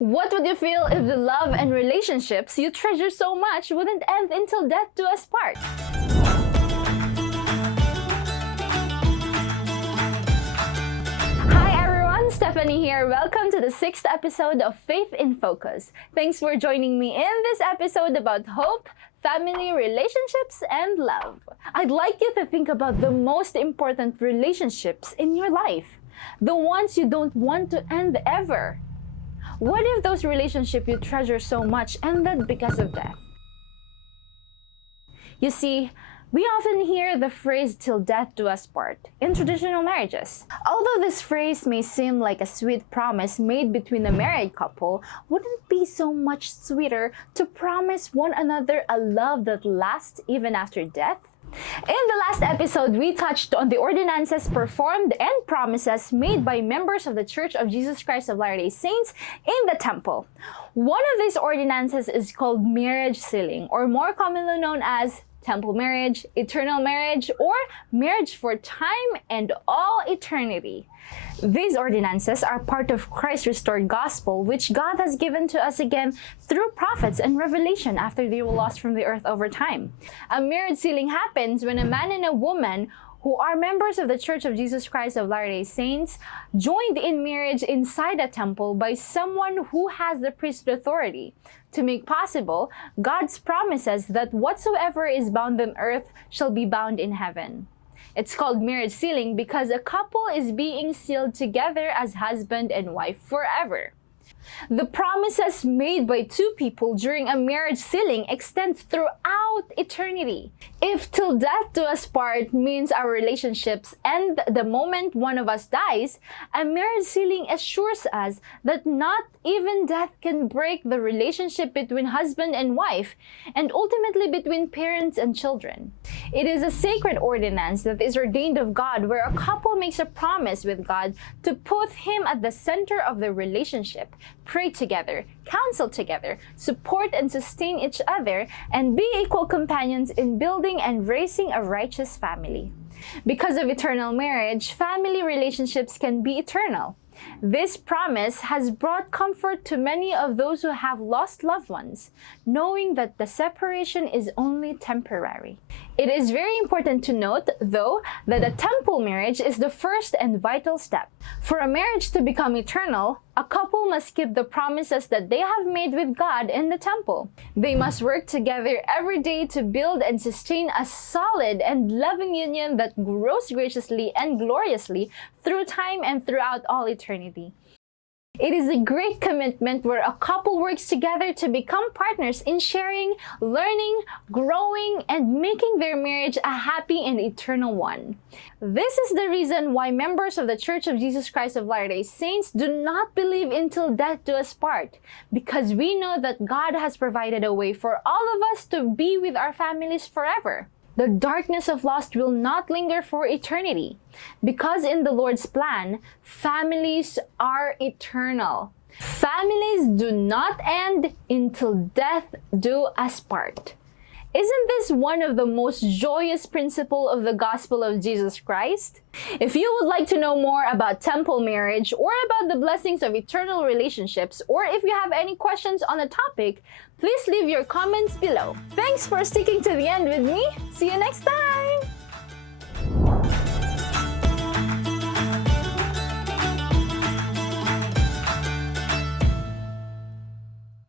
What would you feel if the love and relationships you treasure so much wouldn't end until death do us part? Hi everyone, Stephanie here. Welcome to the 6th episode of Faith in Focus. Thanks for joining me in this episode about hope, family, relationships, and love. I'd like you to think about the most important relationships in your life, the ones you don't want to end ever. What if those relationships you treasure so much ended because of death? You see, we often hear the phrase "till death do us part" in traditional marriages. Although this phrase may seem like a sweet promise made between a married couple, wouldn't it be so much sweeter to promise one another a love that lasts even after death? In the last episode, we touched on the ordinances performed and promises made by members of the Church of Jesus Christ of Latter-day Saints in the temple. One of these ordinances is called marriage sealing, or more commonly known as temple marriage, eternal marriage, or marriage for time and all eternity. These ordinances are part of Christ's restored gospel, which God has given to us again through prophets and revelation after they were lost from the earth over time. A marriage sealing happens when a man and a woman who are members of the Church of Jesus Christ of Latter-day Saints joined in marriage inside a temple by someone who has the priesthood authority to make possible God's promises that whatsoever is bound on earth shall be bound in heaven. It's called marriage sealing because a couple is being sealed together as husband and wife forever. The promises made by two people during a marriage sealing extend throughout eternity. If till death do us part means our relationships end the moment one of us dies, a marriage sealing assures us that not even death can break the relationship between husband and wife, and ultimately between parents and children. It is a sacred ordinance that is ordained of God, where a couple makes a promise with God to put Him at the center of the relationship, pray together, counsel together, support and sustain each other, and be equal companions in building and raising a righteous family. Because of eternal marriage, family relationships can be eternal. This promise has brought comfort to many of those who have lost loved ones, knowing that the separation is only temporary. It is very important to note, though, that a temple marriage is the first and vital step. For a marriage to become eternal, a couple must keep the promises that they have made with God in the temple. They must work together every day to build and sustain a solid and loving union that grows graciously and gloriously through time and throughout all eternity. It is a great commitment where a couple works together to become partners in sharing, learning, growing, and making their marriage a happy and eternal one. This is the reason why members of the Church of Jesus Christ of Latter-day Saints do not believe in till death do us part, because we know that God has provided a way for all of us to be with our families forever. The darkness of loss will not linger for eternity, because in the Lord's plan, families are eternal. Families do not end until death do us part. Isn't this one of the most joyous principles of the gospel of Jesus Christ? If you would like to know more about temple marriage or about the blessings of eternal relationships, or if you have any questions on the topic, please leave your comments below. Thanks for sticking to the end with me. See you next time!